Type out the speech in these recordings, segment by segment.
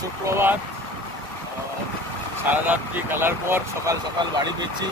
সুপ্রভাত আহ, সারা রাত্রি খেলার পর সকাল সকাল বাড়ি ফিরছি।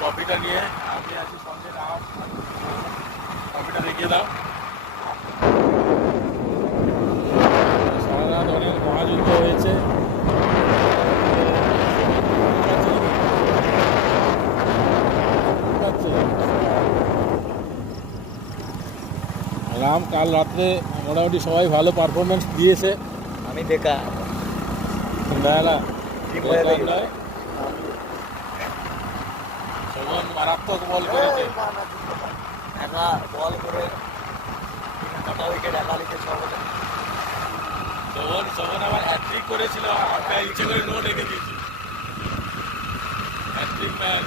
কফিটা নিয়ে আমি আছি সঙ্গে রাম কফিটা দেখিয়ে দাও। সারা রাত অনেক মহাযুদ্ধ হয়েছে। রাম কাল রাত্রে মোটামুটি সবাই ভালো পারফরমেন্স দিয়েছে। আমি বেকার। গেছে। শোভন মারাত্মক বল করেছে একা বল করে কটা উইকেট একা লিখে ছ বলে শোভন শোভন আবার হ্যাট্রিক করেছিল আমরা ইচ্ছে করে নো রেখে দিয়েছি হ্যাট্রিক ম্যাচ